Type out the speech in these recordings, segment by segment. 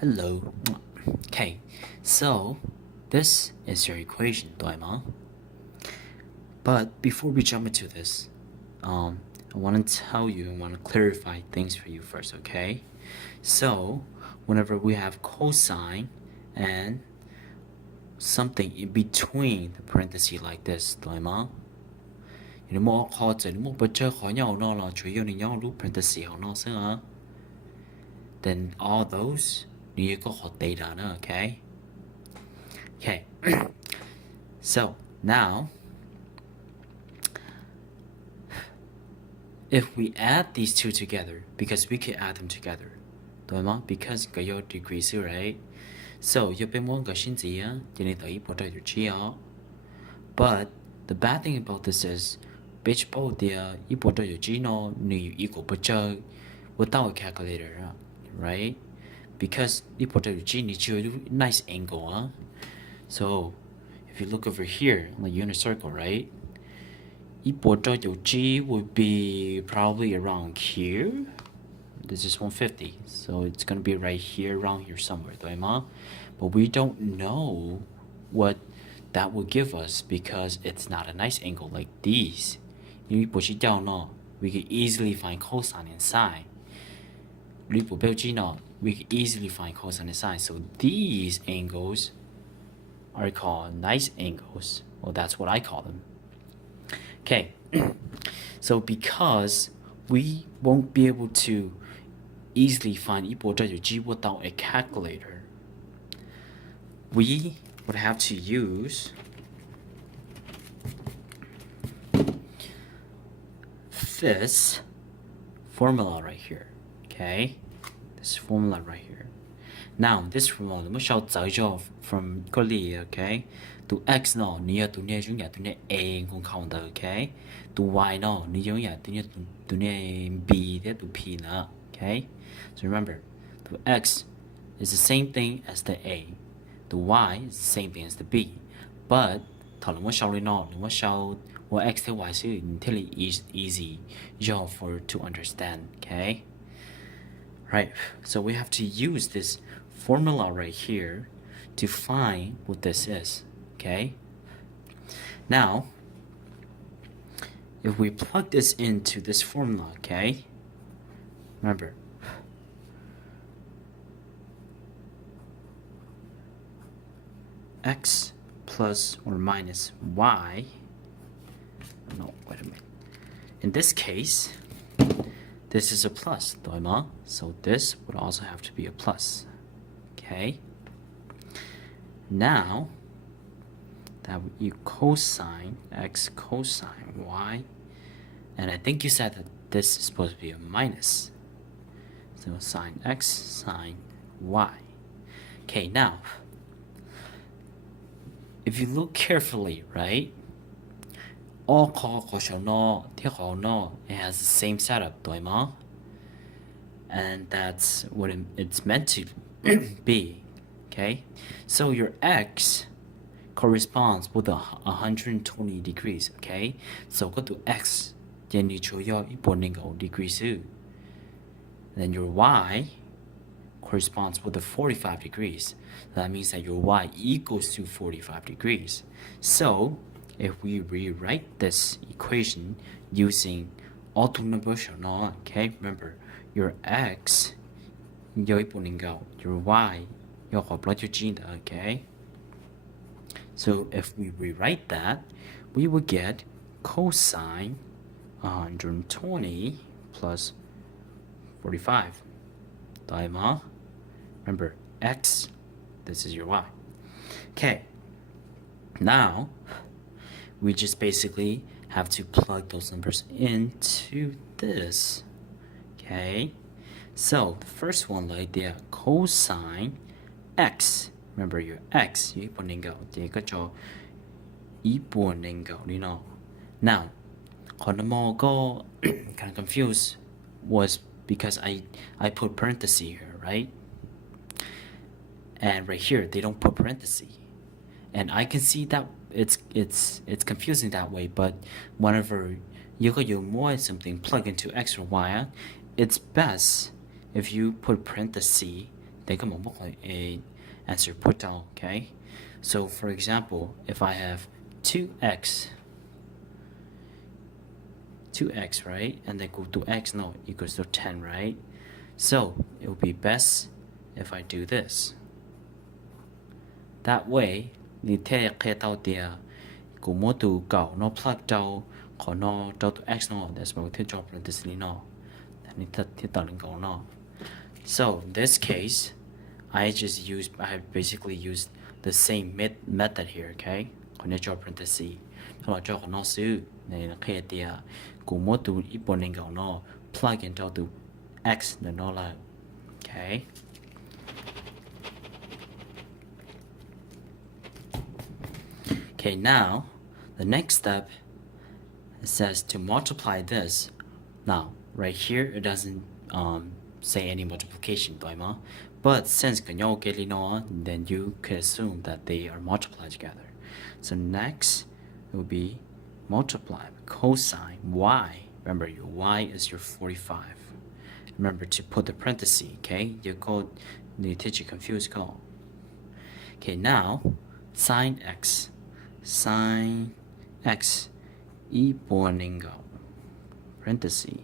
Hello. Okay, so this is your equation, 对吗? But before we jump into this, I want to tell you, I want to clarify things for you first, okay? So, whenever we have cosine and something in between the parentheses like this, 对吗? You know, parentheses, then all those you go hot data, okay? Okay. So now if we add these two together, because we can add them together, 对吗? Because 有 degrees, right? So 要变换个性质啊，就你等于不对就知啊。But the bad thing about this is, bitch both the 一不对就知呢，你一个不知 without a calculator, right? Because 一不对就知，你只有 nice angle, So if you look over here, like you're in a circle, right? 一波的有 G would be probably around here. This is 150, so it's gonna be right here, around here somewhere, 对吗? But we don't know what that will give us because it's not a nice angle like these. 因为不是掉呢, we could easily find cosine and sine. 如果不知道, we could easily find cosine and sine. So these angles are called nice angles. Well, that's what I call them. Okay, so because we won't be able to easily find 一波这有 G without a calculator, we would have to use this formula right here, okay? This formula right here. Now, this formula, 我们需要找到 from 这里, okay? To x 呢，你要读那种呀，读那 a 公考的 ，OK？ To y 呢，你用呀，读那 b 的读 p 呢 ，OK？ So remember, to x is the same thing as the a. The y is the same thing as the b. But 头了我小里呢，我小我 x 和 y 是 entirely easy job for to understand, okay? Right. So we have to use this formula right here to find what this is. Okay. Now, if we plug this into this formula, okay, remember, x plus or minus y, no, wait a minute. In this case, this is a plus, 对吗? So this would also have to be a plus, okay? Now, that you cosine x cosine y, and I think you said that this is supposed to be a minus. So sine x sine y. Okay, now if you look carefully, right? All it has the same setup, 对吗? And that's what it's meant to be. Okay, so your x corresponds with 120 degrees, okay? So go to x, then you show your degrees. Then your y corresponds with 45 degrees. That means that your y equals to 45 degrees. So if we rewrite this equation using alternate, okay? Remember, your x, your y, okay? So if we rewrite that, we would get cosine 120 plus 45. Remember, x, this is your y. Okay, now we just basically have to plug those numbers into this. Okay, so the first one like there, cosine x. Remember your x, you know. Now, go kind of confused was because I put parentheses here, right? And right here they don't put parentheses, and I can see that it's confusing that way. But whenever you got your more something plug into x or y, it's best if you put parentheses 내가 뭐 a answer put down, okay? So for example, if I have 2x, right? And then go to x, no, equals to 10, right? So it would be best if I do this. That way,你睇睇到啲個模度搞nó plug 到可nó到 x nó 但是冇睇 drop 呢啲呢nó，你睇到能夠nó。So in this case, I basically used the same method here, okay? 可能 drop 呢啲，佢話做個 nó 數，你睇啲個模度一般能夠nó plug in 到 x 的nó啦 ，okay? Okay, now the next step, it says to multiply this. Now right here it doesn't say any multiplication, but since then you could assume that they are multiplied together. So next it will be multiply cosine y. Remember, your y is your 45. Remember to put the parenthesis, okay? You did you confuse go. Okay, now sine x. Sine x equaling parenthesis.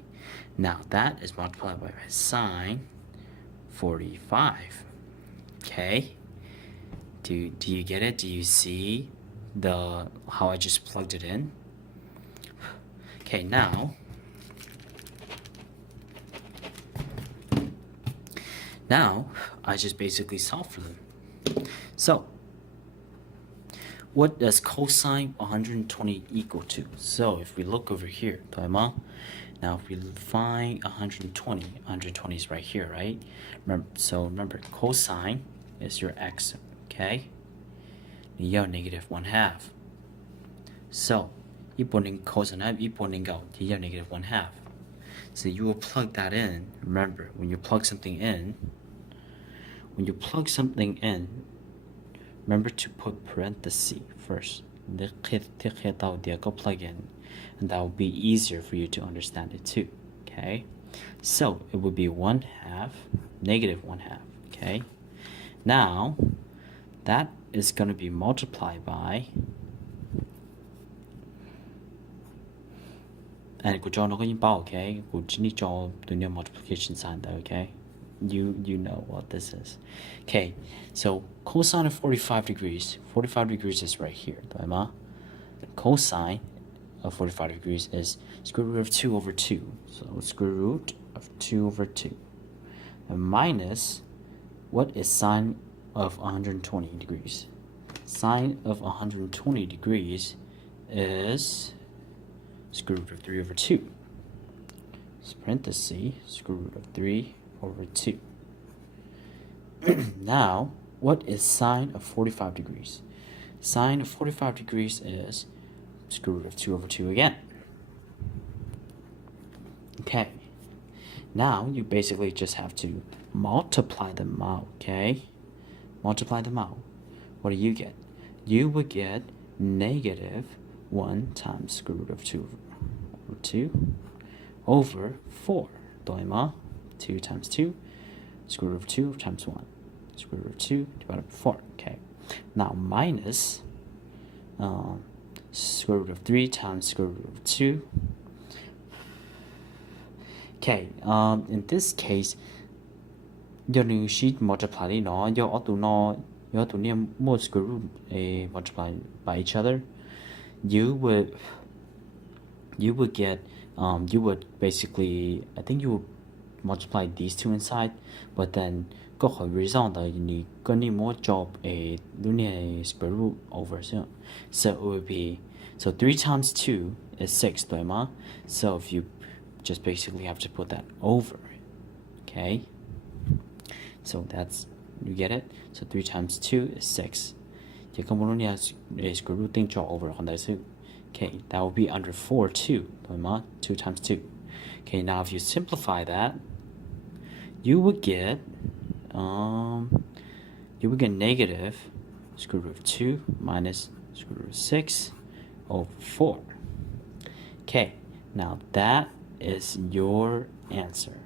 Now that is multiplied by sine 45. Okay? Do you get it? Do you see how I just plugged it in? Okay, now I just basically solve for them. So what does cosine 120 equal to? So if we look over here, now if we find 120 is right here, right? Remember, cosine is your x, okay? You have negative 1/2. So cosine equaling out, you have negative 1/2. So you will plug that in. Remember, when you plug something in, remember to put parenthesis first. Go plug in, and that will be easier for you to understand it too. Okay, so it would be 1/2, negative 1/2. Okay, now that is going to be multiplied by, and okay, multiplication sign, okay. You know what this is. Okay, so cosine of 45 degrees. 45 degrees is right here. Cosine of 45 degrees is square root of 2 over 2. So square root of 2 over 2. And minus, what is sine of 120 degrees? Sine of 120 degrees is square root of 3 over 2. Parenthesis, square root of 3 over 2. Now, what is sine of 45 degrees? Sine of 45 degrees is square root of 2 over 2 again. Okay. Now, you basically just have to multiply them out, okay? Multiply them out. What do you get? You would get negative 1 times square root of 2 over 2 over 4. 2 times 2, square root of 2 times 1, square root of 2 divided by 4. Okay, now minus square root of 3 times square root of 2. Okay, in this case, you should multiply it. You ought to name most square root multiply by each other. You would get you would basically, I think you would multiply these two inside, but then go result you need more job a linear square root over, so it would be, so 3 times 2 is 6, so if you just basically have to put that over, okay, so that's, you get it. So 3 times 2 is 6. Square root thing over, okay, that will be under 4 too, 2 times 2. Okay, now if you simplify that, you would get negative square root of 2 minus square root of 6 over 4. Okay, now that is your answer.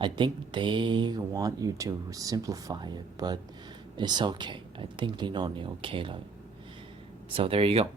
I think they want you to simplify it, but it's okay. I think they know okay. So there you go.